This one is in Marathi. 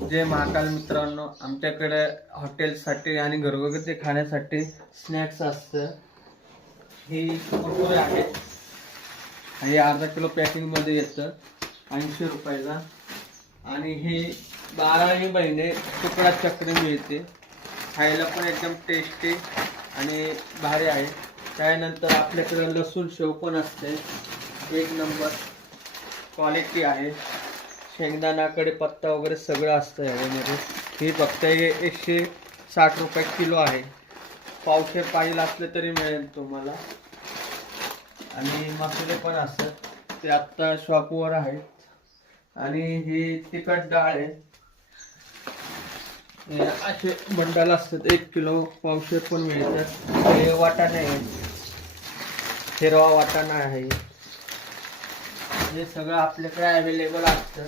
जय महाकाल मित्रांनो, आमच्याकडे हॉटेलसाठी आणि घरगुती खाण्यासाठी स्नॅक्स असतं. ही कुरकुरे आहे. हे अर्धा किलो पॅकिंगमध्ये येतं 80 रुपयाला. आणि हे 12 महिने तुकडा चक्री मिळते. खायला पण एकदम टेस्टी आणि भारी आहे. त्यानंतर आपल्याकडे लसूण शेव पण असते, एक नंबर क्वालिटी आहे. शेंगदाणा कढीपत्ता वगैरे सगळं असतं यामध्ये. ही फक्त 160 रुपये किलो आहे. पावशेर पाहिजे असले तरी मिळेल तुम्हाला. आणि मसाले पण असतात, ते आत्ता शॉपवर आहेत. आणि ही तिखट डाळ आहे. असे बंडल असतात, 1 किलो पावशेर पण मिळतात. हे वाटाणे आहे, हिरवा वाटाणा आहे. हे सगळं आपल्याकडे अवेलेबल असतं.